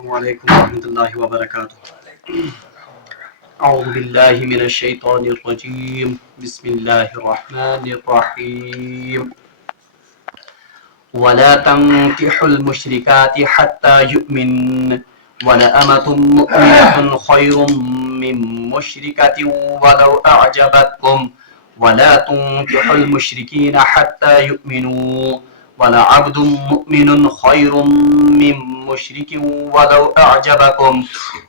السلام عليكم ورحمة الله وبركاته. أعوذ بالله من الشيطان الرجيم. بسم الله الرحمن الرحيم. ولا تنكحوا المشركات حتى يؤمن ولأمة مؤمنة خير من مشركة ولو أعجبتكم ولا تنكحوا المشركين حتى يؤمنوا ولعبد مؤمن خير من مشرك ولو أعجبكم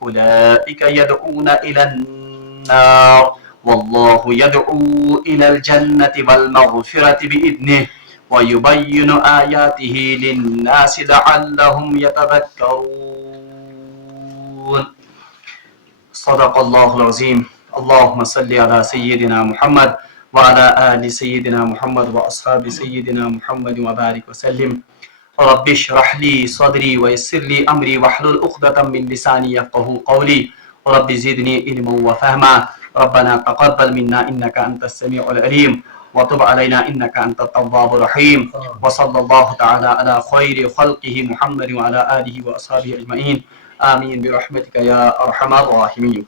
أولئك يدعون إلى النار والله يدعو إلى الجنة والمغفرة بإذنه ويبين آياته للناس لعلهم يتذكرون. صدق الله العظيم. اللهم صل على سيدنا محمد وعلى آل سيدنا محمد وأصحاب سيدنا محمد وبارك وسلم. رب اشرح لي صدري ويسر لي أمري واحلل عقدة من لساني يفقهوا قولي. رب زدني علما وفهما. ربنا تقبل منا إنك أنت السميع العليم وتب علينا إنك أنت التواب الرحيم. وصلى الله تعالى على خير خلقه محمد وعلى آله وأصحابه أجمعين. آمين برحمتك يا أرحم الراحمين.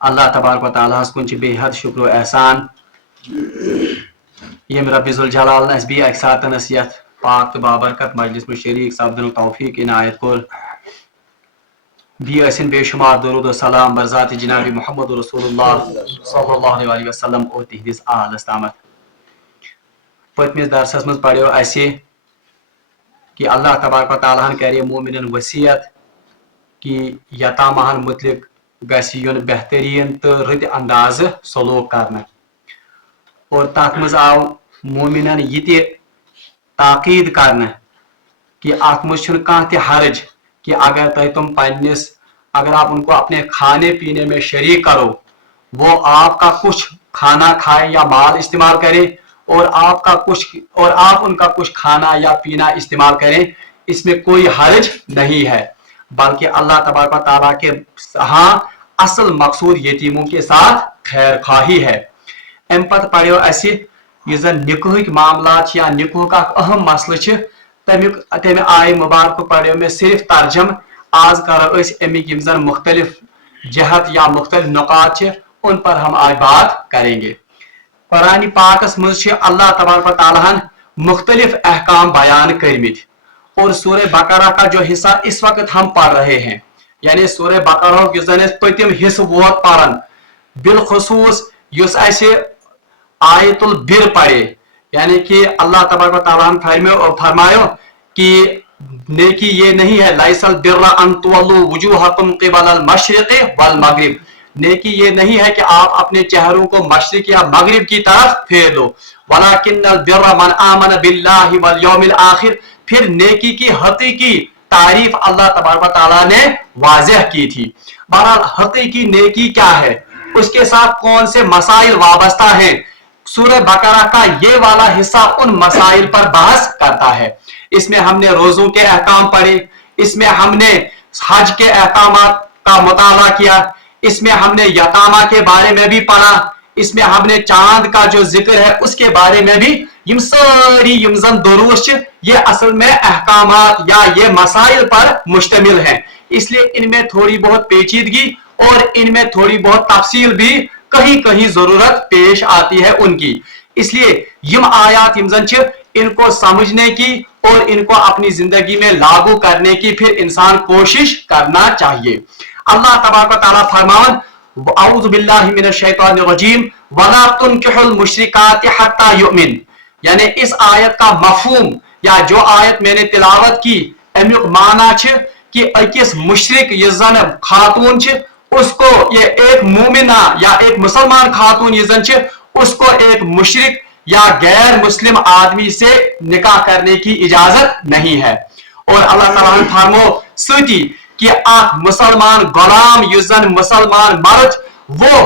اللہ تبارک و تعالیٰ کن بے حد شکر و احسان یم رب ذوالجلال اس بھی اک ساتن یت پاک تو بابرکت مجلس میں شریک سپدن توفیق عنایت کور بیسن بے شمار درود و سلام برذات جناب محمد رسول اللہ صلی اللہ علیہ وسلم اور تہندس آلس تامت. پتمس درسس مز پڑھو اسہ کہ اللہ تبارک و تعالیٰ کرے مومنن وصیت کہ یتامہن متعلق گژھِ یُن بہترین تو رٕتہِ انداز سلوک کرنا اور تتھ مز آو مومنن یہ تہِ تاکید کرنا کہ ات مز چھُنہٕ کانٛہہ تہِ حرج کہ اگر تم اگر آپ ان کو اپنے کھانے پینے میں شریک کرو وہ آپ کا کچھ کھانا کھائے یا مال استعمال کرے اور آپ ان کا کچھ کھانا یا پینا استعمال کریں، اس میں کوئی حرج نہیں ہے، بلکہ اللہ تبارک و تعالیٰ کے ہاں اصل مقصود یتیموں کے ساتھ خیر خواہی ہے. ام پتہ پڑھو اسہ یہ زن نکاح معاملات یا نکاح کا اہم مسئلہ تمہ آئے مبارک پڑھو میں صرف ترجم. آج کرو اس امیک یم زن مختلف جہت یا مختلف نکات ان پر ہم آج بات کریں گے. قرآن پاکس مز اللہ تبارک و تعالیٰ مختلف احکام بیان کرمت اور سورہ بقرہ کا جو حصہ اس وقت ہم پڑھ رہے ہیں یعنی سورہ بقرہ یس زن پتم حصہ ووت پرن بالخصوص یس اسہ آیت البر پڑے یعنی کہ اللہ تبارک و تعالیٰ فرمایا کہ نیکی یہ نہیں ہے لیس البر ان تولوا وجوہکم قبل المشرق والمغرب، نیکی یہ نہیں ہے کہ آپ اپنے چہروں کو مشرق یا مغرب کی طرف پھیر دو، ولکن البر من آمن باللہ والیوم الآخر. پھر نیکی کی حقیقی تعریف اللہ تبارک و تعالیٰ نے واضح کی تھی. بہرحال حقیقی نیکی کیا ہے، اس کے ساتھ کون سے مسائل وابستہ ہیں، سورہ بقرہ کا یہ والا حصہ ان مسائل پر بحث کرتا ہے. اس میں ہم نے روزوں کے احکام پڑھے، اس میں ہم نے حج کے احکامات کا مطالعہ کیا، اس میں ہم نے یتامہ کے بارے میں بھی پڑھا، اس میں ہم نے چاند کا جو ذکر ہے اس کے بارے میں بھی. یم ساری یم زن دروس یہ اصل میں احکامات یا یہ مسائل پر مشتمل ہیں، اس لیے ان میں تھوڑی بہت پیچیدگی اور ان میں تھوڑی بہت تفصیل بھی کہیں کہیں ضرورت پیش آتی ہے ان کی. اس لیے یم آیات یم زن ان کو سمجھنے کی اور ان کو اپنی زندگی میں لاگو کرنے کی پھر انسان کوشش کرنا چاہیے. اللہ تبارک و تعالیٰ فرمان اعوذ باللہ من الشیطان الرجیم ولا تنکحوا المشرکات حتی یؤمن، یعنی اس آیت کا مفہوم یا جو آیت میں نے تلاوت کی امیک معنی کہ اکس مشرک یہ زن خاتون اس کو یہ ایک مومنہ یا ایک مسلمان خاتون یہ زن اس کو ایک مشرک یا غیر مسلم آدمی سے نکاح کرنے کی اجازت نہیں ہے. اور اللہ تعالیٰ نے فرمو ستی کہ اک مسلمان غلام یہ زن مسلمان مرد وہ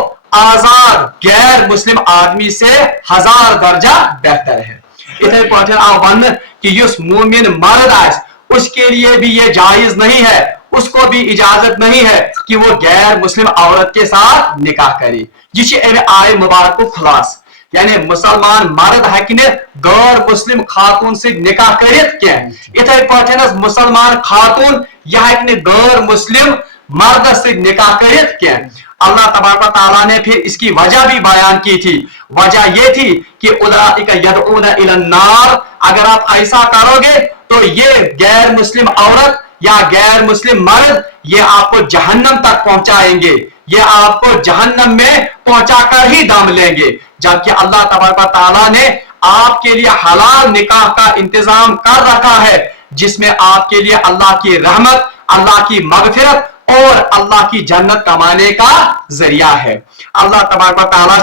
آزاد غیر مسلم آدمی سے 1000 درجہ بہتر ہے. اتنے پاٹھن آو ون کہ یس مومن مرد آس اس کے لیے بھی یہ جائز نہیں ہے، اس کو بھی اجازت نہیں ہے کہ وہ غیر مسلم عورت کے ساتھ نکاح کرے. یہ آئے مبارک کو خلاص यानी मुसलमान मर्द हकने गैर मुस्लिम खातून से निकाह करित क्या इथे पाठन मुसलमान खातून यह हकने गैर मुस्लिम मर्द से निकाह करित क्या अल्लाह तबारक ताला ने फिर इसकी वजह भी बयान की थी। वजह ये थी कि उलाइका यदऊना इलन नार, अगर आप ऐसा करोगे तो ये गैर मुस्लिम औरत या गैर मुस्लिम मर्द ये आपको जहन्नम तक पहुंचाएंगे, ये आपको जहन्नम में पहुंचाकर ही दम लेंगे। जबकि अल्लाह तबारक ताला ने आपके लिए हलाल निकाह का इंतजाम कर रखा है, जिसमें आपके लिए अल्लाह की रहमत, अल्लाह की मगफिरत और अल्लाह की जन्नत कमाने का जरिया है। अल्लाह तबारक ताला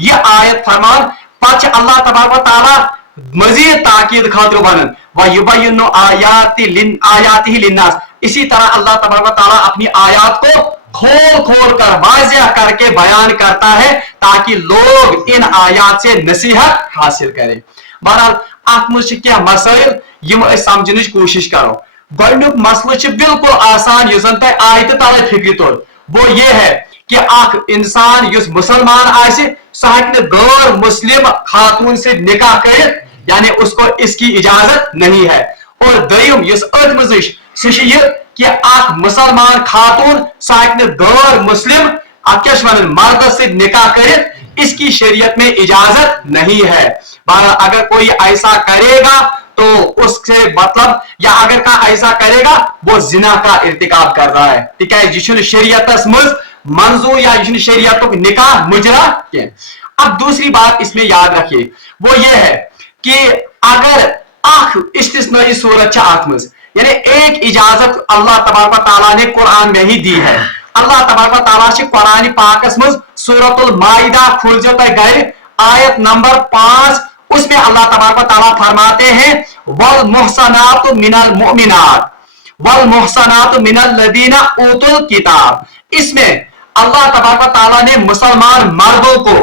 ये आयत फरमान पाच अल्लाह तबारक ताला मजीद ताकीद खातिर बनन व युबय्यिनु आयातिही लिन्नास। इसी तरह अल्लाह तबारक ताला अपनी आयात को खोल खोल कर वाज़िह करके बयान करता है ताकि लोग इन आयात से नसीहत हासिल करें। बहरहाल अत मज क्या मसाइल यम समझने कोशिश करो। गोडनुक मसला बिल्कुल आसान युस जन तह आयत तले फिक्र तोर, वो ये है कि अख इंसान युस मुसलमान आसे सह हेकि गैर मुस्लिम खातून से निकाह कर, यानी उसको इसकी इजाजत नहीं है। और दयम युस अत मज सह कि अख मुसलमान खातून सह हेकि गैर मुस्लिम मर्द से निकाह कर, इसकी शरीयत में इजाजत नहीं है। अगर कोई ऐसा करेगा तो उससे मतलब या अगर का ऐसा करेगा वो जिना का इर्तिकाब कर रहा है, ठीक है। यह शरीयत मंजूर या शरीयत निकाह मुजरा के। अब दूसरी बात इसमें याद रखिए, वो ये है कि अगर अख इस्तिस्नाई सूरत अत मज यानी एक इजाजत अल्लाह तबारक ताला ने कुरान में ही दी है। अल्लाह तबारक ताला कुरान पाकस मज सूरतुल माइदा खुल जो गए आयत नंबर 5, उसमें अल्लाह तबारक ताला फरमाते हैं वल मुहसनातु मिनल मुमिनात वल मुहसनातु मिनल लदीना उतुल किताब। इसमें अल्लाह तबारक ताला ने मुसलमान मर्दों को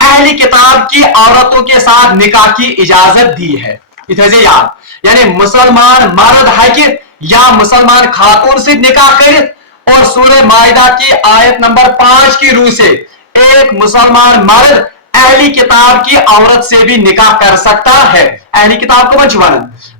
अहली किताब की औरतों के साथ निकाह की इजाजत दी है। इधर याद यानी मुसलमान मर्द है कि या मुसलमान खातून से निकाह करे, और सूरह माइदा की आयत नंबर 5 की रूह से एक मुसलमान मर्द अहली किताब की औरत से भी निकाह कर सकता है। अहली किताब को मंचवान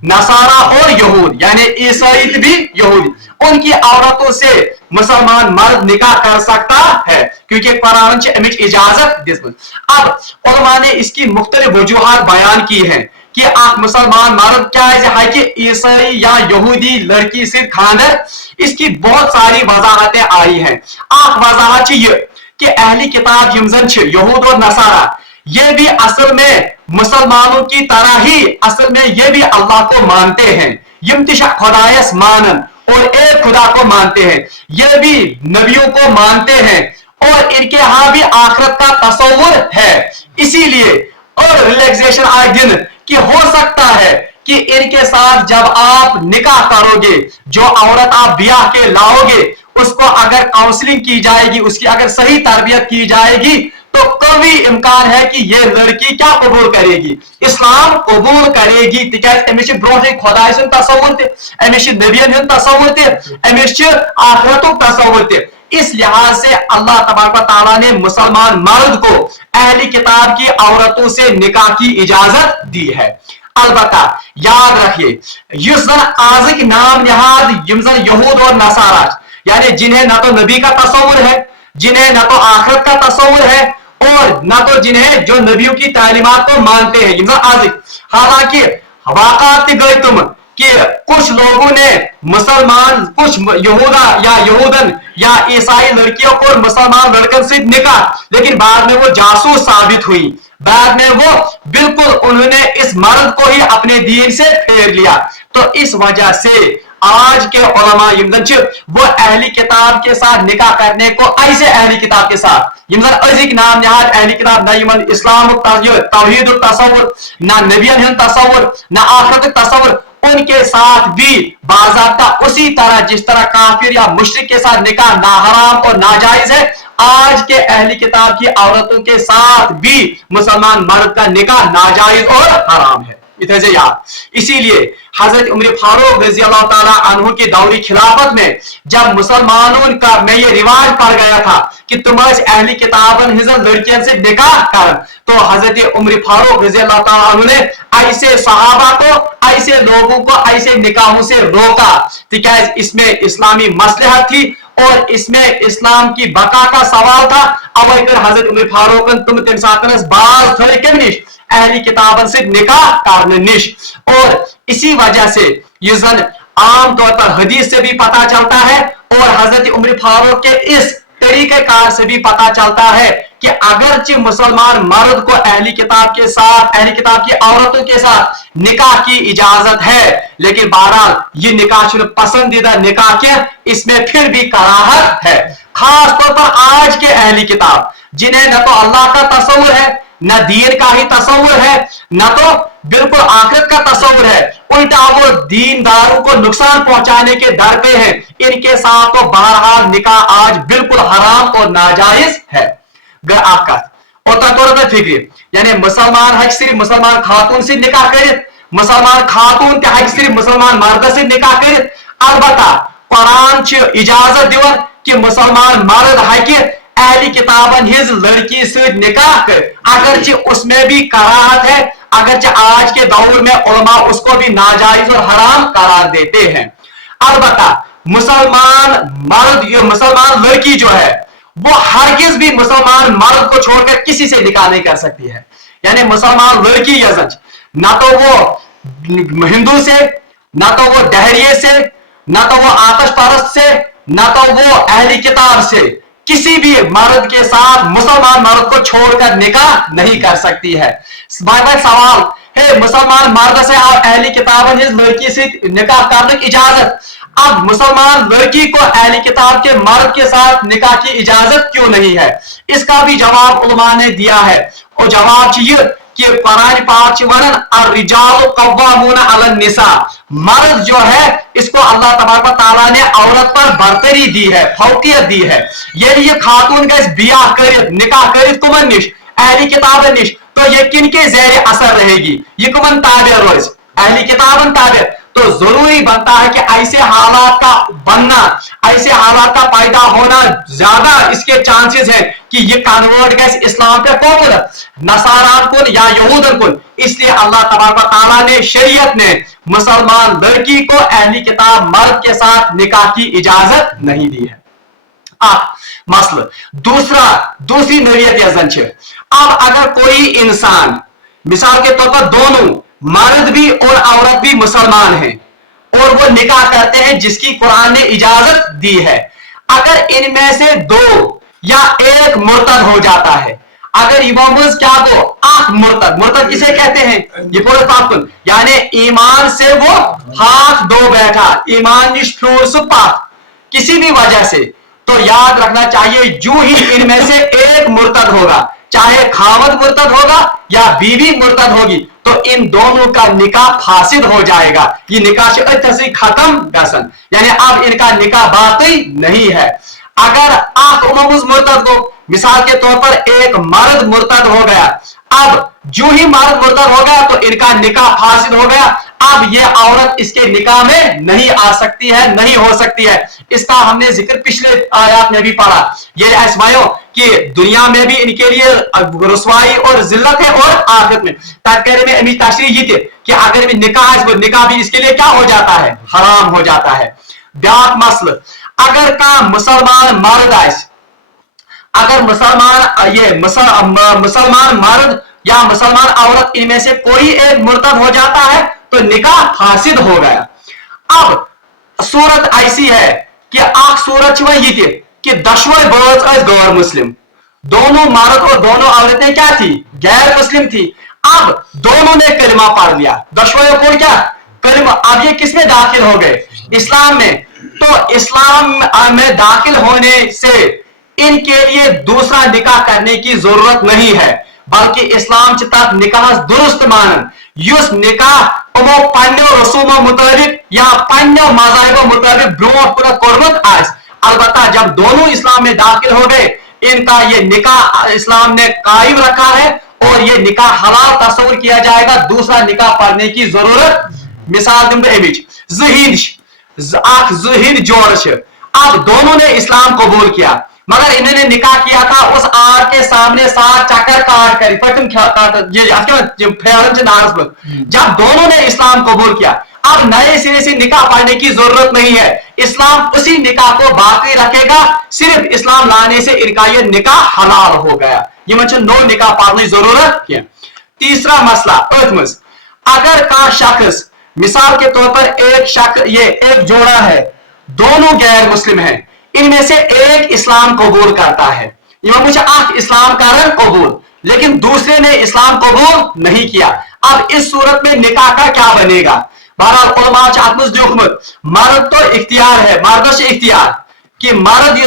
नसारा और यहूद यानी ईसाई भी यहूदी, उनकी औरतों से मुसलमान मर्द निकाह कर सकता है क्योंकि कुरान से अमिच इजाजत दिस। अब उलमा ने इसकी मुख्तलिफ वजूहात बयान की है कि आप मुसलमान मर्द क्या है कि ईसाई या यहूदी लड़की से खानदर, इसकी बहुत सारी वजाहतें आई हैं। आप वजाहत ये कि अहली किताब यमजन यहूद और नसारा ये भी असल में मुसलमानों की तरह ही असल में ये भी अल्लाह को मानते हैं, यमतिशा खुदायस मानन और एक खुदा को मानते हैं, ये भी नबियों को मानते हैं और इनके यहां भी आखिरत का तसव्वुर है। इसीलिए और रिलैक्सेशन आए दिन कि हो सकता है कि इनके साथ जब आप निकाह करोगे, जो औरत आप ब्याह के लाओगे उसको अगर काउंसलिंग की जाएगी, उसकी अगर सही तरबियत की जाएगी तो कभी इम्कान है कि ये लड़की क्या कबूल करेगी, इस्लाम कबूल करेगी। तिकाज ब्रोह खुदाय सुन तसव्वुर ते नबियन हुन तसव्वुर ते आखिरतुक तसव्वुर ते। इस लिहाज से अल्लाह तबारक ताला ने मुसलमान मर्द को अहली किताब की औरतों से निकाह की इजाजत दी है। अलबत्ता याद रखिए युस आज की नाम निहाद यमजन यहूद और नसारा यानी जिन्हें ना तो नबी का तसव्वुर है, जिन्हें ना तो आखिरत का तसव्वुर है और ना तो जिन्हें जो नबियों की तालीमात को मानते हैं आज। हालांकि वाक़ात गए तुम कि कुछ लोगों ने मुसलमान कुछ यहूदा या यहूदन या ईसाई लड़कियों को मुसलमान लड़कन से निकाह, लेकिन बाद में वो जासूस साबित हुई, बाद में वो बिल्कुल उन्होंने इस मर्द को ही अपने दीन से फेर लिया। तो इस वजह से आज के उलमा वो अहली किताब के साथ निकाह करने को ऐसे अहली किताब के साथ अजिक नाम निहाद अहली किताब न इस्लाम तौहीद तसव्वुर ना नबियन तसव्वुर ना आखिरत तसव्वुर, उनके साथ भी बाज़ाब्ता उसी तरह जिस तरह काफिर या मुशरिक के साथ निकाह ना हराम और नाजायज है, आज के अहली किताब की औरतों के साथ भी मुसलमान मर्द का निकाह नाजायज और हराम है। इधर याद। इसीलिए हजरत उमर फारूक रजी अल्लाह ताला अन्हु के दौर खिलाफत में जब मुसलमानों का में ये रिवाज पड़ गया था कि तुम अहली किताबन हिजर लड़कियों से निकाह कर, तो हजरत उमर फारूक रजी अल्लाह ताला अन्हु ने ऐसे सहाबा को, ऐसे लोगों को ऐसे निकाहों से रोका, ठीक है। इसमें इस्लामी मसलहत थी और इसमें इस्लाम की बका का सवाल था। अब हजरत उमर फारूक तुम तम सातनस बाज थे कम निश अहली किताबन से निकाह करने निश। और इसी वजह से ये जन आम तौर पर हदीस से भी पता चलता है और हजरत उमर फारूक के इस तरीक़ेकार से भी पता चलता है कि अगरचे मुसलमान मर्द को अहली किताब के साथ, अहली किताब की औरतों के साथ निकाह की इजाजत है, लेकिन बहरहाल ये निकाह सिर्फ पसंदीदा निकाह के, इसमें फिर भी कराहत है। खास तौर पर आज के अहली किताब जिन्हें न तो अल्लाह का तस्वुर है, न दीन का ही तस्वुर है, न तो बिल्कुल आखिरत का तस्वुर है, उल्टा वो दीनदारों को नुकसान पहुंचाने के डर पे हैं। इनके साथ तो बहरहाल निकाह आज बिल्कुल हराम और नाजायज है। आपका और फिक्र यानी मुसलमान हक सिर्फ मुसलमान खातून से निकाह करे, मुसलमान खातून हक सिर्फ मुसलमान मर्द से निकाह करे। अलबत्ता कुरान इजाजत दिवन कि मुसलमान मर्द हक अहली किताबन हिज लड़की से निकाह कर, अगरचे उसमें भी कराहत है, अगरचे आज के दौर में उलमा उसको भी नाजायज और हराम करार देते हैं। अलबत्ता मुसलमान मर्द, मुसलमान लड़की जो है वो हरगिज भी मुसलमान मर्द को छोड़कर किसी से निकाह नहीं कर सकती है। यानी मुसलमान लड़की यजज ना तो वो हिंदू से, ना तो वो डहरिये से, ना तो वो आतश परस्त से, ना तो वो अहली किताब से, किसी भी मर्द के साथ मुसलमान मर्द को छोड़कर निकाह नहीं कर सकती है। सवाल है मुसलमान मर्द से और अहली किताब लड़की से निकाह करने की इजाजत, अब मुसलमान लड़की को अहली किताब के मर्द के साथ निकाह की इजाजत क्यों नहीं है? इसका भी जवाब उलमा ने दिया है और जवाब चाहिए कि कुरान पाक वनन अर्रिजाल कव्वामूना अलन निसा, मर्द जो है इसको अल्लाह तबारक व तआला ने औरत पर बरतरी दी है, फौकियत दी है। ये खातून का बियाह कर निकाह कर कुमन निश अहली किताब निश, तो ये किनके ज़ेरे असर रहेगी? ये कुमन ताबे रोज अहली किताबन ताबे। तो जरूरी बनता है कि ऐसे हालात का बनना, ऐसे हालात का पैदा होना ज्यादा इसके चांसेस है कि ये कन्वर्ट गए इस्लाम पे कौन नसारान को या यहूदन को। इसलिए अल्लाह तबारक तआला ने शरीयत ने मुसलमान लड़की को अहली किताब मर्द के साथ निकाह की इजाजत नहीं दी है। मसला दूसरी नौयत यजन। अब अगर कोई इंसान मिसाल के तौर पर दोनों मर्द भी और औरत भी मुसलमान हैं और वो निकाह करते हैं जिसकी कुरान ने इजाजत दी है, अगर इनमें से दो या एक मुर्तद हो जाता है, अगर इमाम क्या को आंख मुर्तद किसे कहते हैं? ये पूरे पाकुन यानी ईमान से वो हाथ धो बैठा, ईमान निष्ठुर किसी भी वजह से, तो याद रखना चाहिए जो ही इनमें से एक मुर्तद होगा, चाहे खावत मुर्तद होगा या बीवी मुर्तद होगी, तो इन दोनों का निकाह फासिद हो जाएगा। ये निकाह से खत्म दसन, यानी अब इनका निकाह बाकी नहीं है। अगर मुर्तद को मिसाल के तौर पर एक मर्द मुर्तद हो गया, अब जो ही मर्द मुर्तद हो गया तो इनका निकाह फासिद हो गया। अब ये औरत इसके निकाह में नहीं आ सकती है, नहीं हो सकती है। इसका हमने जिक्र पिछले आयात में भी पढ़ा। ये ऐसमायो कि दुनिया में भी इनके लिए रुसवाई और जिल्लत है और आखिरत में। तज़किरे में अमी तशरीह ये थे कि अगर भी निकाह है, निकाह भी इसके लिए क्या हो जाता है? हराम हो जाता है। ब्याक मसल अगर का मुसलमान मर्द है, अगर मुसलमान मर्द या मुसलमान औरत इनमें से कोई एक मुर्तद हो जाता है तो निकाह फासिद हो गया। अब सूरत ऐसी है कि आख सूरत ये थी कि दशवे बर्ज गैर मुस्लिम, दोनों मर्द और दोनों औरतें क्या थी? गैर मुस्लिम थी। अब दोनों ने कलिमा पढ़ लिया, दशवे को क्या कलिमा। अब ये किसमें दाखिल हो गए? इस्लाम में। तो इस्लाम में दाखिल होने से इनके लिए दूसरा निकाह करने की जरूरत नहीं है, बल्कि इस्लाम तक निकाह दुरुस्त मानन। युस निकाह वो पन्नो रसूमों मुताबिक या पन्नो मज़ाहिबों मुताबिक ब्रोट पूरा कोरमत आस। अलबत्ता जब दोनों इस्लाम में दाखिल हो गए, इनका ये निकाह इस्लाम ने कायम रखा है اور یہ نکاح حلال تصور کیا جائے گا, دوسرا نکاح پڑھنے کی ضرورت. مثال دم زہید جوڑ, اب دونوں نے اسلام قبول کیا مگر انہوں نے نکاح کیا تھا اس آگ کے سامنے 7 چکر کاٹ کر نارس میں. جب دونوں نے اسلام قبول کیا اب نئے سرے سے نکاح پڑھنے کی ضرورت نہیں ہے, اسلام اسی نکاح کو باقی رکھے گا, صرف اسلام لانے سے ان کا یہ نکاح حلال ہو گیا. یہ نو نکاح پڑھنے کی ضرورت کیا. تیسرا مسئلہ اتمز, اگر کا شخص مثال کے طور پر ایک جوڑا ہے, دونوں غیر مسلم ہیں, ان میں سے ایک اسلام قبول کرتا ہے, اسلام کرن قبول, لیکن دوسرے نے اسلام قبول نہیں کیا. اب اس صورت میں نکاح کا کیا بنے گا؟ بہرحال علماء اتمز دیکھمت مرد تو اختیار ہے, مردس اختیار کہ مرد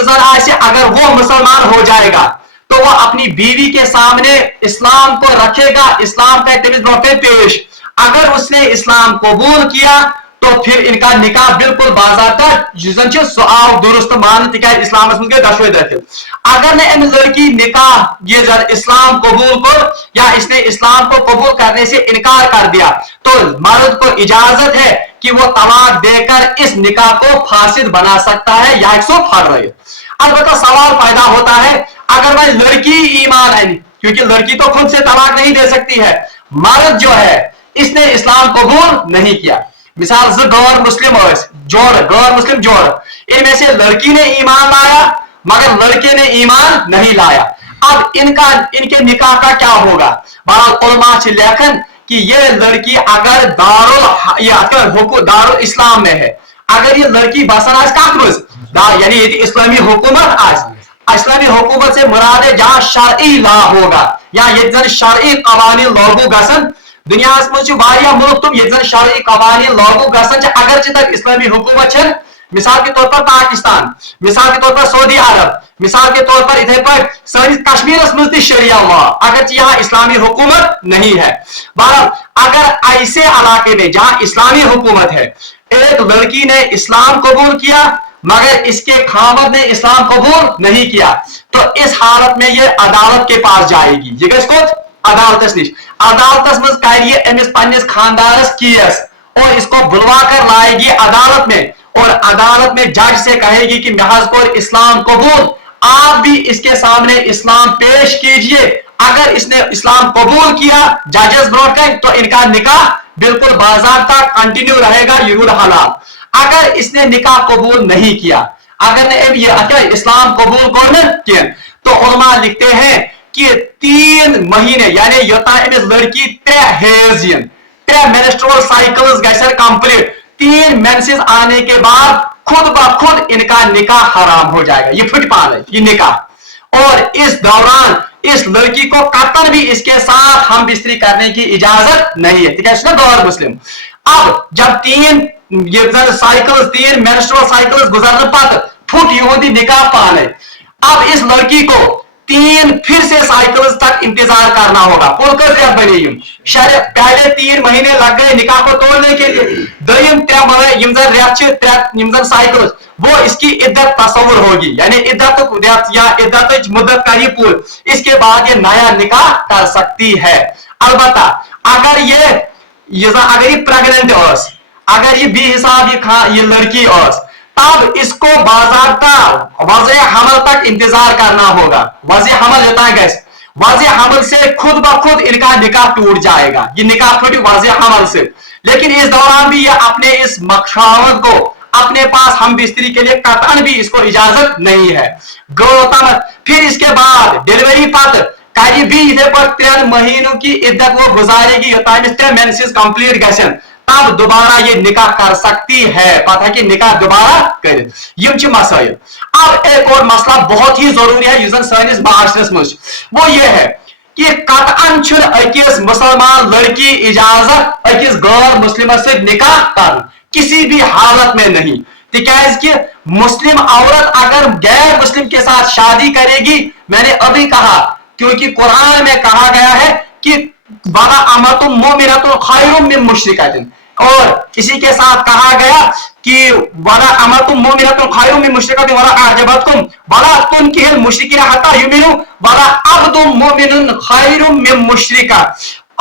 اگر وہ مسلمان ہو جائے گا تو وہ اپنی بیوی کے سامنے اسلام کو رکھے گا, اسلام کا تمس برونٹھ پیش. اگر اس نے اسلام قبول کیا تو پھر ان کا نکاح بالکل باضابطہ سو درست مان تک اسلام گئی دشوے داخل. اگر نے ام لڑکی نکاح یہ اسلام قبول کر یا اس نے اسلام کو قبول کرنے سے انکار کر دیا تو مرد کو اجازت ہے کہ وہ طلاق دے کر اس نکاح کو فاسد بنا سکتا ہے یا ایک سو پھڑ رہے. البتہ سوال پیدا ہوتا ہے اگر وہ لڑکی ایمان ہے, کیونکہ لڑکی تو خود سے طلاق نہیں دے سکتی ہے, مرد جو ہے اس نے اسلام قبول نہیں کیا. مثال غیر مسلم جوڑ, ان میں سے لڑکی نے ایمان لایا مگر لڑکے نے ایمان نہیں لایا. اب ان کے نکاح کا کیا ہوگا؟ بہرحال علماء لیکن کہ یہ لڑکی اگر دار اسلام میں ہے, اگر یہ لڑکی بسان یعنی اسلامی حکومت اسلامی حکومت سے مراد ہے جہاں شرعی لا ہوگا یا یہ شرعی قوانین لاگو گسن. دنیا ملک تم یہ شرعی قوانین لاگو گسن اگرچہ تک اسلامی حکومت ہے, مثال کے طور پر پاکستان, مثال کے طور پر سعودی عرب, مثال کے طور پر اتنے پر سنس کشمیر مز شریعہ لا, اگرچہ یہاں اسلامی حکومت نہیں ہے. بہرحال اگر ایسے علاقے میں جہاں اسلامی حکومت ہے ایک لڑکی نے اسلام قبول کیا مگر اس کے خاوند نے اسلام قبول نہیں کیا تو اس حالت میں یہ عدالت کے پاس جائے گی. یہ گھس کوت عدالتس نش, عدالتس مز کر یہ امس پنس خاندانس کیس اور اس کو بلوا کر لائے گی عدالت میں, اور عدالت میں جج سے کہے گی کہ محض کو اسلام قبول, آپ بھی اس کے سامنے اسلام پیش کیجئے. اگر اس نے اسلام قبول کیا ججز بروٹ کر تو ان کا نکاح بالکل باضابطہ کنٹینیو رہے گا, یہ حلال. اگر اس نے نکاح قبول نہیں کیا, اگر نے یہ اسلام قبول کرنا کیا تو علماء لکھتے ہیں کہ 3 مہینے یعنی یوتا امس لڑکی 3 ہیز 3 menstrual cycles گھر کمپلیٹ, 3 مینسز آنے کے بعد خود بخود ان کا نکاح حرام ہو جائے گا. یہ پھٹ پان ہے یہ نکاح, اور اس دوران اس لڑکی کو قطعاً بھی اس کے ساتھ ہم بستری کرنے کی اجازت نہیں ہے, ٹھیک ہے, غیر مسلم. اب جب 3 سائیکلز 3 menstrual cycles گزرنے پتہ پھٹ یہ نکاح پان ہے, اب اس لڑکی کو 3 پھر سے سائیکلز تک انتظار کرنا ہوگا. پل کر ریت بنے پہلے 3 مہینے لگ گئے نکاح کو توڑنے کے لیے, دویم 3 ریت سائیکلز وہ اس کی عدت تصور ہوگی, یعنی عدت یا عدت مدت کا ہی پور, اس کے بعد یہ نیا نکاح کر سکتی ہے. البتہ اگر یہ پریگننٹ اس, اگر یہ بے حساب یہ لڑکی اس, تب اس کو باضابطہ وضع حمل تک انتظار کرنا ہوگا. وضع حمل ہوتا ہے گیس, وضع حمل سے خود بخود ان کا نکاح ٹوٹ جائے گا, یہ نکاح ٹوٹ وضع حمل سے. لیکن اس دوران بھی یہ اپنے اس مخاوند کو اپنے پاس ہم بستری کے لیے قطعاً بھی اس کو اجازت نہیں ہے. پھر اس کے بعد ڈیلیوری پتہ کری بھی ادھر پر 3 مہینوں کی عدت وہ گزارے گی یوتان 3 مینسز کمپلیٹ گژھن, تب دوبارہ یہ نکاح کر سکتی ہے. پتہ کہ نکاح دوبارہ کرے. یہ مسائل. اب ایک اور مسئلہ بہت ہی ضروری ہے یہ سانس معاشرس مجھ, وہ یہ ہے کہ قطعاً اکس مسلمان لڑکی اجازت اکس غیر مسلم سے نکاح کر کسی بھی حالت میں نہیں, تکیاز کہ مسلم عورت اگر غیر مسلم کے ساتھ شادی کرے گی, میں نے ابھی کہا کیونکہ قرآن میں کہا گیا ہے کہ وَلَا أَمَةٌ مُؤْمِنَةٌ خَيْرٌ مِّن مُشْرِكَةٍ, اور اسی کے ساتھ کہا گیا कि वला अमतुम मुमिनतुन खैरुम मिन मुशरिकतिन वला अअजबतकुम वला तुनकिहुल मुशरिकीना हत्ता युमिनु वला अब्दुम मुमिनुन खैरुम मिन मुशरिका।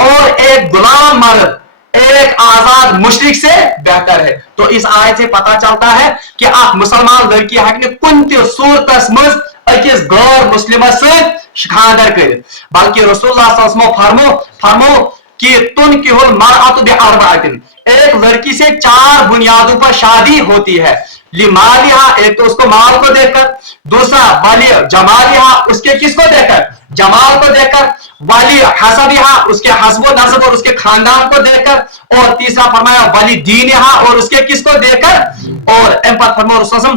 और एक गुलाम मर्द एक आजाद मुशरिक से बेहतर है। तो इस आयत से पता चलता है कि आप मुसलमान लड़की हकने कुन ते सूरतस मज अकिस गैर मुस्लिम सत खानदर कर, बल्कि रसूलुल्लाह सल्लल्लाहु अलैहि वसल्लम फरमो कि तुनकिहुल मरअतु बिअरबअतिन, एक लड़की से 4 बुनियादों पर शादी होती है। लिमालिहा, एक तो उसको माल को देखकर, दूसरा वाली जमालिहा, उसके किसको देखकर, जमाल को देखकर, वाली हसबिहा, उसके हसबो नसब और उसके खानदान को देखकर, और तीसरा फरमाया वाली दीनिहा, और उसके किसको देखकर। और इन पर फरमाया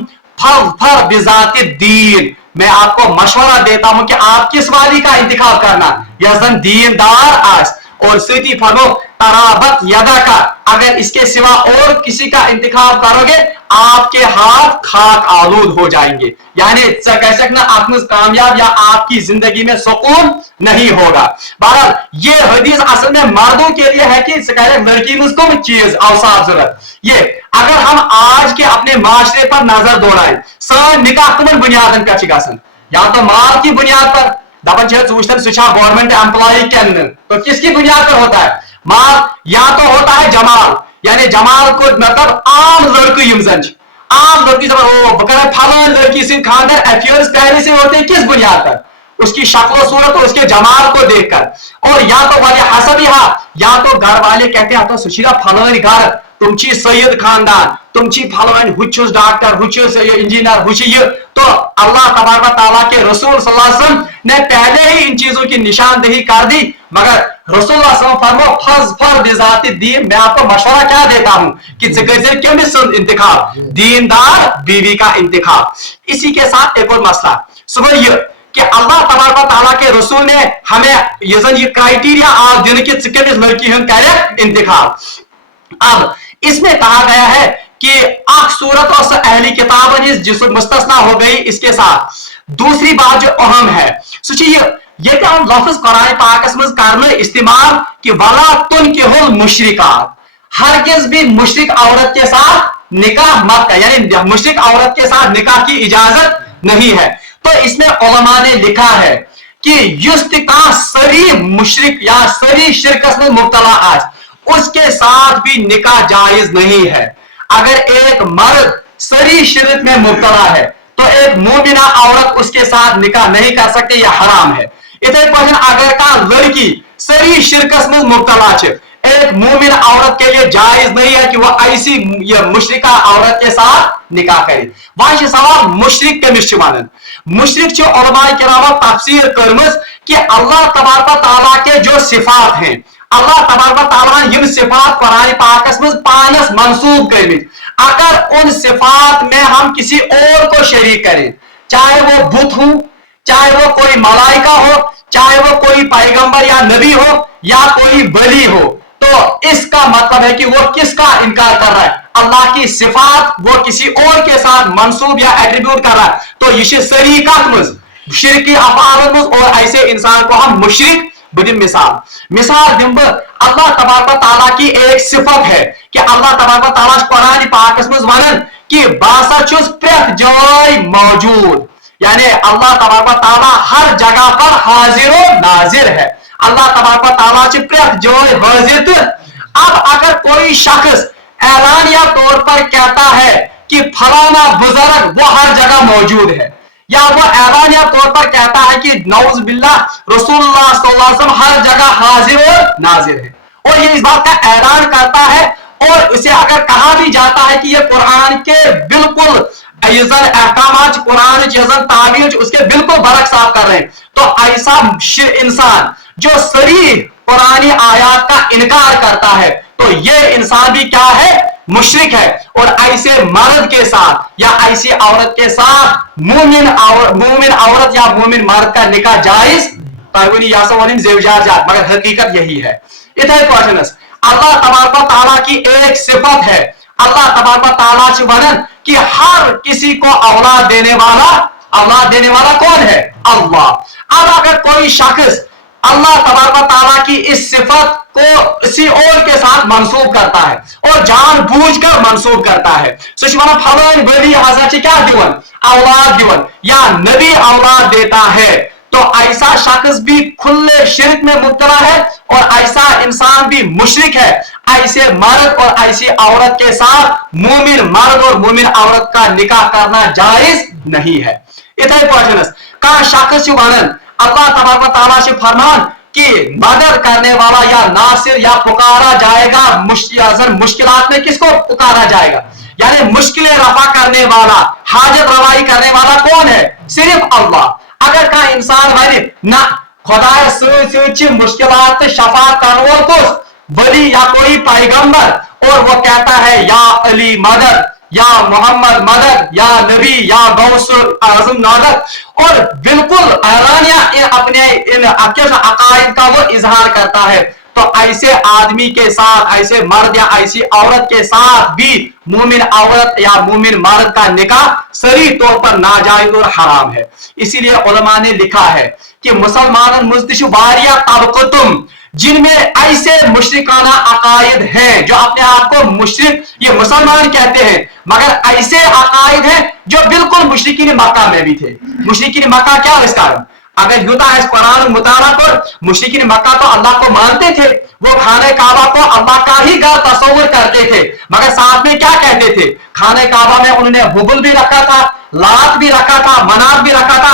फर बिजाति दीन, मैं आपको मशवरा देता हूं कि आप किस वाली का इंतखाब करना, यजन दीनदार आस। और सीधी फरमो तराबत यदा का, अगर इसके सिवा और किसी का इंतखाब करोगे आपके हाथ खाक आलूद हो जाएंगे, यानी कह सकना आप कामयाब या आपकी जिंदगी में सुकून नहीं होगा। बहरहाल ये हदीस असल में मर्दों के लिए है कि लड़की में कम चीज अवसाफ जरूरत। ये अगर हम आज के अपने माशरे पर नजर दौड़ाएं, सन निकाह कमन बुनियादन पे गसन, या तो माल की बुनियाद पर, दपन गवर्नमेंट एम्प्लॉय तो किसकी बुनियाद पर होता है माल, या तो होता है जमाल, यानी जमाल को मतलब आम लड़की आम लड़की फलान लड़की से खानदार अफेयर्स पहले से होते हैं किस बुनियाद पर, उसकी शक्ल सूरत और उसके जमाल को देखकर। और या तो वाले हसबिहा, या तो घर वाले कहते हैं तो सुशीला फलान घर तुम सैयद खानदान, तुम फलान हुचुस डॉक्टर हुचुस इंजीनियर हुच, तो अल्लाह तबारक ताला के रसूल सल्लल्लाहु अलैहि वसल्लम ने पहले ही इन चीजों की निशानदेही कर दी। मगर रसूल फरमो फर बिजाति दीन, मैं आपको मशवरा क्या देता हूं कि किस इंतखाब, दीनदार बीवी का इंतखाब। इसी के साथ एक और मसला सुबह यह कि अल्लाह तबारक ताला के रसूल ने हमें ये क्राइटेरिया आज दिन के किस लड़की करे इंतखाब। अब इसमें कहा गया है कि आख सूरत और अहली किताब जिस मुस्तस्ना हो गई। इसके साथ दूसरी बात जो अहम है ये कि हम लफ्ज कुरान पाक में करने इस्तेमाल कि वला तुनकिहुल मुशरिकात, हरगिज भी मुशरिक औरत के साथ निकाह मत कर, यानी मुशरिक औरत के साथ निकाह की इजाजत नहीं है। तो इसमें उलमा ने लिखा है कि युस्तिका सरी मुशरिक या सरी शिरकत में मुब्तला आज, उसके साथ भी निकाह जायज नहीं है। अगर एक मर्द सरी शिरक में मुब्तला है तो एक मोमिना औरत उसके साथ निकाह नहीं कर सकती, यह हराम है। इतने अगर का लड़की सरी शिरकत में मुब्तला है, एक मोमिन औरत के लिए जायज नहीं है कि वह ऐसी मुशरिका औरत के साथ निकाह करे। वह सवाल मुशरिक कमिस वन, मुशरिक उलमा किरामो तफसीर करमज कि अल्लाह तबारक ताला के जो सिफात हैं, अल्लाह तबारक ताला यम सिफात कुरान पाक में पानस मंसूब कर, अगर उन सिफात में हम किसी और को शरीक करें, चाहे वो बुत हो, चाहे वो कोई मलाइका हो, चाहे वो कोई पैगंबर या नबी हो या कोई वली हो, तो इसका मतलब है कि वो किसका इनकार कर रहा है, अल्लाह की सिफात वो किसी और के साथ मंसूब या एट्रीब्यूट कर रहा है। तो ये सरीकत में शिरकी अफआल में, और ऐसे इंसान को हम मुशरिक बुदिम मिसाल दिम अल्लाह तबारक ताला की एक सिफत है कि अल्लाह तबारक ताला कुरान पाक में वनन कि बासा छुस प्रत जय मौजूद, यानी अल्लाह तबारक ताला हर जगह पर हाजिर और नाजिर है। अल्लाह तबारक ताला च प्रत जय हाजिर। अब अगर कोई शख्स ऐलानिया तौर पर कहता है कि फलाना बुजुर्ग वो हर जगह मौजूद है, या वो ऐलानिया तौर पर कहता है कि नौज बिल्लाह रसूलुल्लाह सल्लल्लाहु अलैहि वसल्लम हर जगह हाजिर और नाजिर है, और ये इस बात का ऐलान करता है, और उसे अगर कहा भी जाता है कि ये कुरान के बिल्कुल कुरान ताबीर उसके बिल्कुल बरक्स आप कर रहे हैं, तो ऐसा इंसान जो सरी कुरानी आयात का इनकार करता है, तो ये इंसान भी क्या है, मुशरिक है। और ऐसे मर्द के साथ या ऐसी औरत के साथ मोमिन औरत या मोमिन मर्द का निकाह जायज मगर हकीकत यही है। इतने अल्लाह तबारक ताला की एक सिफत है, अल्लाह तबारक ताला से वर्णन कि हर किसी को औलाद देने वाला कौन है, अल्लाह। अब अगर कोई शख्स अल्लाह तबारक व तआला की इस सिफत को किसी और के साथ मंसूब करता है और जानबूझकर मंसूब करता है। फलान वली हजरत क्या दिवन औलाद दिवन या नबी औलाद देता है, तो ऐसा शख्स भी खुले शिरक में मुब्तला है और ऐसा इंसान भी मुशरिक है। ऐसे मर्द और ऐसी औरत के साथ मोमिन मर्द और मोमिन औरत का निकाह करना जायज नहीं है। इतने पहुंचनस का शख्स वनन अल्लाह तबारक व तआला से फरमान कि मदद करने वाला या नासिर या पुकारा जाएगा मुश्किलात में किसको पुकारा जाएगा, यानी मुश्किलें रफा करने वाला, हाजत रवाई करने वाला कौन है? सिर्फ अल्लाह। अगर का इंसान वन ना खुदा से मुश्किलात शफात करवो कुछ वली या कोई पैगंबर और वो कहता है या अली मदद, या मोहम्मद मदद, या नबी, या गौसुल आजम मदद, और बिल्कुल ऐलानिया अपने इन अकायद का वो इजहार करता है, तो ऐसे आदमी के साथ, ऐसे मर्द या ऐसी औरत के साथ भी मोमिन औरत या मोमिन मर्द का निकाह सही तौर पर नाजायज और हराम है। इसीलिए उलमा ने लिखा है कि मुसलमान मुस्तशवारिया तबक़तुम, जिनमें ऐसे मुशरिकाना अकायद हैं जो अपने आप को मुशरिक ये मुसलमान कहते हैं, मगर ऐसे अकायद हैं जो बिल्कुल मुशरिकीन मक्का में भी थे। मुशरिकीन मक्का क्या है इसका? अगर यूता है कुरान मुताला पर, मुशरिकीन मक्का तो अल्लाह को मानते थे, वो खाने काबा को अल्लाह का ही घर तस्वुर करते थे, मगर साथ में क्या कहते थे? खाने काबा में उन्होंने हुबल भी रखा था, लात भी रखा था, मनात भी रखा था,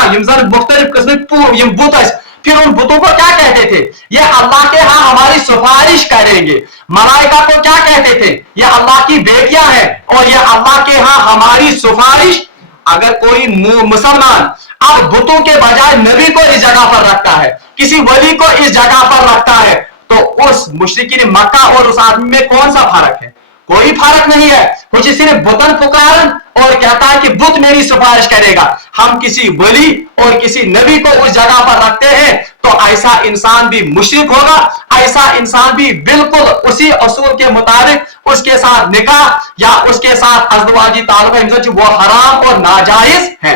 मुख्तलिफ किस्म। फिर उन बुतों को क्या कहते थे? ये अल्लाह के यहाँ हमारी सिफारिश करेंगे। मलाइका को क्या कहते थे? ये अल्लाह की बेटियां हैं और ये अल्लाह के यहाँ हमारी सिफारिश। अगर कोई मुसलमान अब बुतों के बजाय नबी को इस जगह पर रखता है, किसी वली को इस जगह पर रखता है, तो उस मुशरिकीन मक्का और उस आदमी में कौन सा फर्क है? कोई फर्क नहीं है। कुछ सिर्फ बुतन पुकारन और कहता है कि बुत मेरी सिफारिश करेगा। हम किसी वली और किसी नबी को उस जगह पर रखते हैं, तो ऐसा इंसान भी मुशरिक होगा, ऐसा इंसान भी बिल्कुल उसी असूल के मुताबिक उसके साथ निकाह या उसके साथ अज़दवाजी ताल्लुक वो हराम और नाजायज है।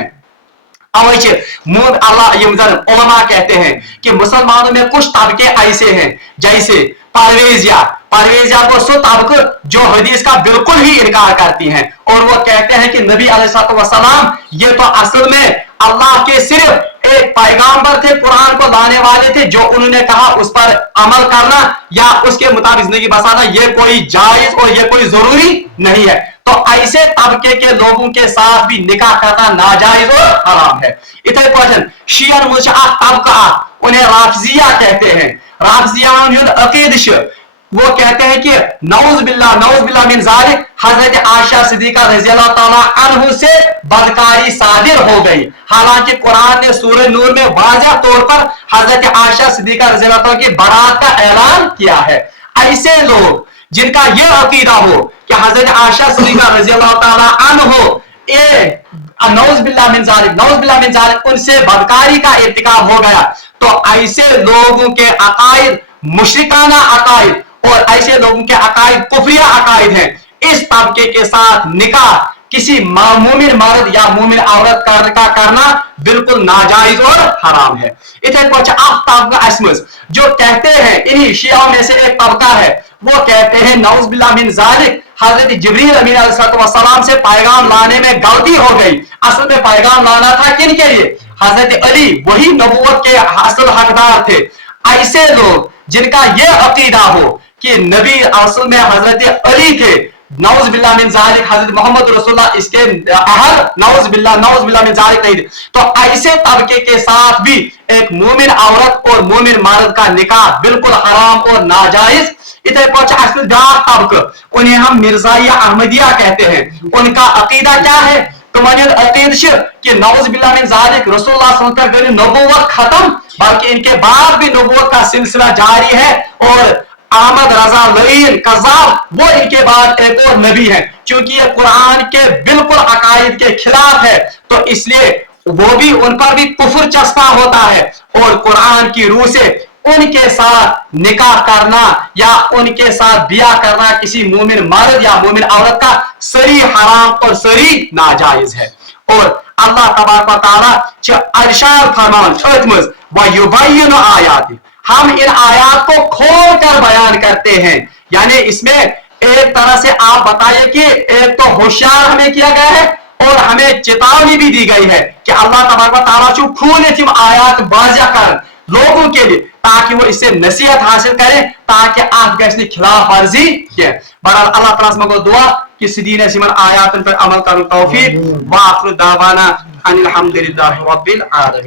उलमा कहते हैं कि मुसलमानों में कुछ तबके ऐसे हैं जैसे परवेजिया को सो तबक जो हदीस का बिल्कुल ही इनकार करती हैं और वो कहते हैं कि नबी अलैहिस्सलाम ये तो असल में अल्लाह के सिर्फ एक पैगाम्बर थे, कुरान को लाने वाले थे, जो उन्होंने कहा उस पर अमल करना या उसके मुताबिक जिंदगी बसाना ये कोई जायज और ये कोई जरूरी नहीं है। तो ऐसे तबके के लोगों के साथ भी निकाह करना नाजायज और हराम है। इतने क्वेश्चन शियन मुशअ तबका उन्हें राफजिया कहते हैं। राफजिया अकीदश वो कहते हैं कि नऊज बिल्ला मिन जालिक हजरत आयशा सिद्दीका रज़ियल्लाहु ताला अन्हु से बदकारी सादिर हो गई। हालांकि कुरान ने सूरह नूर में वाज़ेह तौर पर हजरत आयशा सिद्दीका रज़ियल्लाहु ताला की बरात का ऐलान किया है। ऐसे लोग जिनका यह अकीदा हो कि हजरत आयशा सिद्दीका रज़ियल्लाहु ताला अन्हु नऊज बिल्ला मिन जालिक उनसे बदकारी का इर्तिकाब हो गया, तो ऐसे लोगों के अकायद मुशरिकाना अकायद और ऐसे लोगों के अकायद कुफरिया अकायद हैं। इस तबके के साथ निकाह किसी मोमिन मर्द या मोमिन औरत का करना बिल्कुल नाजायज और हराम है। इतने कुछ जो कहते हैं, इन्हीं शियाओं में से एक तबका है, वो कहते हैं नऊज बिल्ला मिन जालिक हजरत जिब्रील अमीन अलैहिस्सलाम से पैगाम लाने में गलती हो गई। असल में पैगाम लाना था किन के लिए? हजरत अली, वही नबूवत के असल हकदार थे। ऐसे लोग जिनका यह अकीदा हो कि नबी असल में हजरत अली थे, नऊज बिल्ला मिन जालिक हजरत मोहम्मद रसूलुल्लाह इसके अहल नऊज बिल्ला मिन जालिक नहीं थे, तो ऐसे तबके के साथ भी एक मोमिन औरत और मोमिन मर्द का निकाह बिल्कुल हराम और नाजायज। इतने तबक उन्हें हम मिर्जाइया अहमदिया कहते हैं। उनका अकीदा क्या है? कि नऊज बिल्ला मिन जालिक रसूलुल्लाह सल्लल्लाहु अलैहि वसल्लम नबूवत खत्म, बल्कि इनके बाद भी नबूवत का सिलसिला जारी है और अहमद रजा लईन कज़्ज़ाब वो इनके बाद एक और नबी है। क्योंकि ये कुरान के बिल्कुल अकायद के खिलाफ है, तो इसलिए वो भी उन पर भी कुफर चस्पा होता है और कुरान की रूह से उनके साथ निकाह करना या उनके साथ बियाह करना किसी मोमिन मर्द या मोमिन औरत का सरी हराम और सरी नाजायज है। और अल्लाह तबारक व तआला इरशाद फरमान व युबय्यिनु आयाति हम इन आयात को खोल कर बयान करते हैं। यानी इसमें एक तरह से आप बताइए कि एक तो होशियार हमें किया गया है और हमें चेतावनी भी दी गई है कि अल्लाह तबारक व तआला चु खूने तिम आयात बाजा कर लोगों के लिए, ताकि वो इससे नसीहत हासिल करें, ताकि आप गश्त खिलाफ वर्जी के। बहरहाल अल्लाह ताला से मगो दुआ कि सीधीने सिमन आयातन पर अमल करूं तौफीक व आखिर दावाना अनिल हम्दुलिल्लाहि रब्बिल आलमीन।